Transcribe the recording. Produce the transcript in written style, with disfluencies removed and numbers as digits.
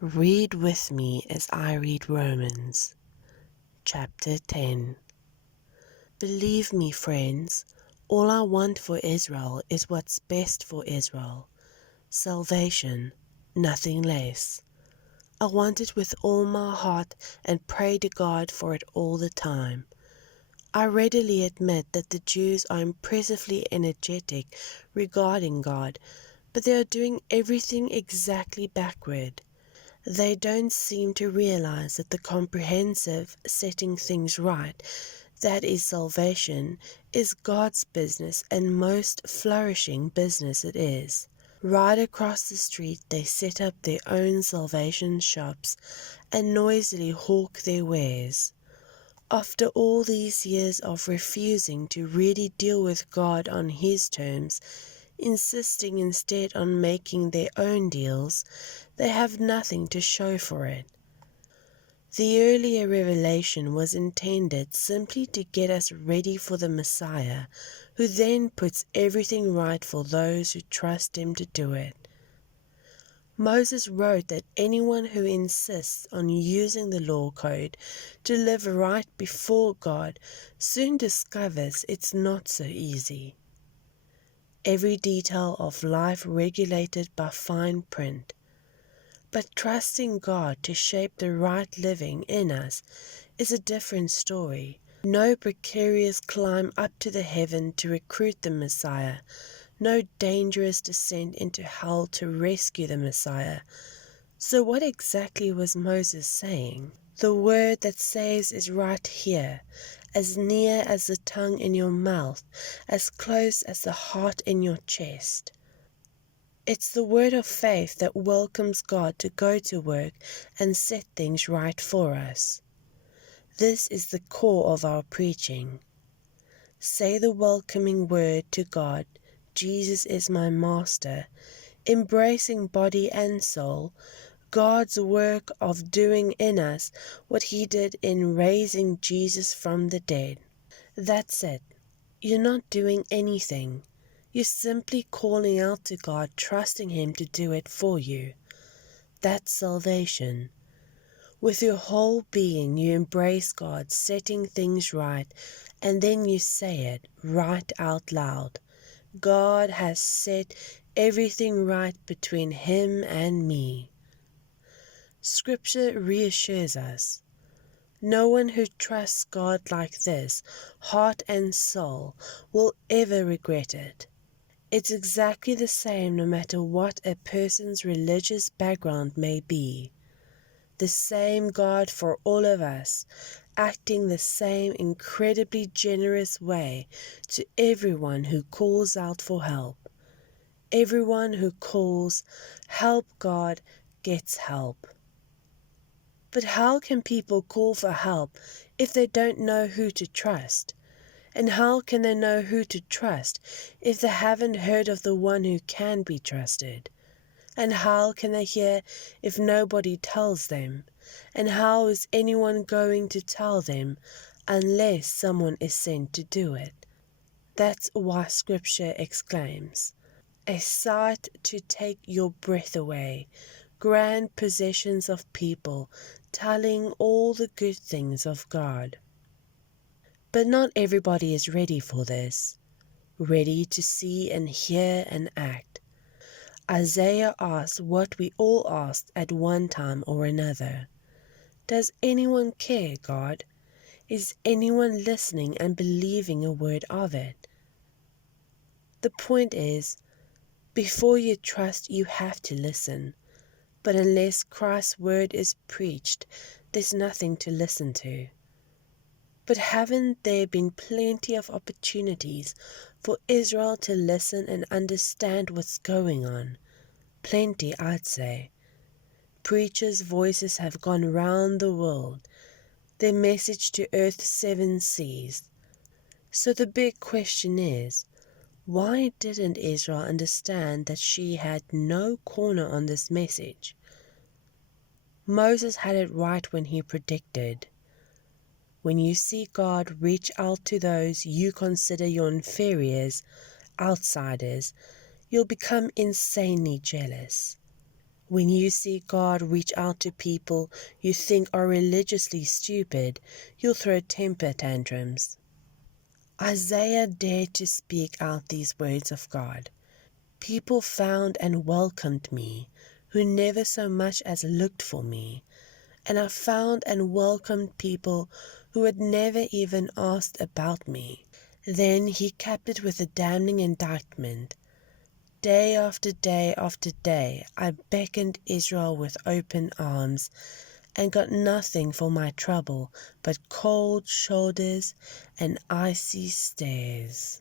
Read with me as I read Romans, chapter 10. Believe me, friends, all I want for Israel is what's best for Israel. Salvation, nothing less. I want it with all my heart and pray to God for it all the time. I readily admit that the Jews are impressively energetic regarding God, but they are doing everything exactly backward. They don't seem to realize that the comprehensive setting things right, that is salvation, is God's business and most flourishing business it is. Right across the street they set up their own salvation shops and noisily hawk their wares. After all these years of refusing to really deal with God on His terms, insisting instead on making their own deals, they have nothing to show for it. The earlier revelation was intended simply to get us ready for the Messiah, who then puts everything right for those who trust Him to do it. Moses wrote that anyone who insists on using the law code to live right before God soon discovers it's not so easy. Every detail of life regulated by fine print. But trusting God to shape the right living in us is a different story. No precarious climb up to the heaven to recruit the Messiah, no dangerous descent into hell to rescue the Messiah. So what exactly was Moses saying? The word that saves is right here, as near as the tongue in your mouth, as close as the heart in your chest. It's the word of faith that welcomes God to go to work and set things right for us. This is the core of our preaching. Say the welcoming word to God, Jesus is my master, embracing body and soul, God's work of doing in us what He did in raising Jesus from the dead. That's it. You're not doing anything. You're simply calling out to God, trusting Him to do it for you. That's salvation. With your whole being, you embrace God, setting things right, and then you say it right out loud. God has set everything right between Him and me. Scripture reassures us. No one who trusts God like this, heart and soul, will ever regret it. It's exactly the same no matter what a person's religious background may be. The same God for all of us, acting the same incredibly generous way to everyone who calls out for help. Everyone who calls, help God, gets help. But how can people call for help if they don't know who to trust? And how can they know who to trust if they haven't heard of the one who can be trusted? And how can they hear if nobody tells them? And how is anyone going to tell them unless someone is sent to do it? That's why Scripture exclaims, a sight to take your breath away, grand processions of people telling all the good things of God. But not everybody is ready for this, ready to see and hear and act. Isaiah asks what we all asked at one time or another. Does anyone care, God? Is anyone listening and believing a word of it? The point is, before you trust, you have to listen. But unless Christ's word is preached, there's nothing to listen to. But haven't there been plenty of opportunities for Israel to listen and understand what's going on? Plenty, I'd say. Preachers' voices have gone round the world, their message to earth's 7 seas. So the big question is, why didn't Israel understand that she had no corner on this message? Moses had it right when he predicted, when you see God reach out to those you consider your inferiors, outsiders, you'll become insanely jealous. When you see God reach out to people you think are religiously stupid, you'll throw temper tantrums. Isaiah dared to speak out these words of God. People found and welcomed me, who never so much as looked for me, and I found and welcomed people who had never even asked about me. Then he capped it with a damning indictment. Day after day after day, I beckoned Israel with open arms, and got nothing for my trouble but cold shoulders and icy stares.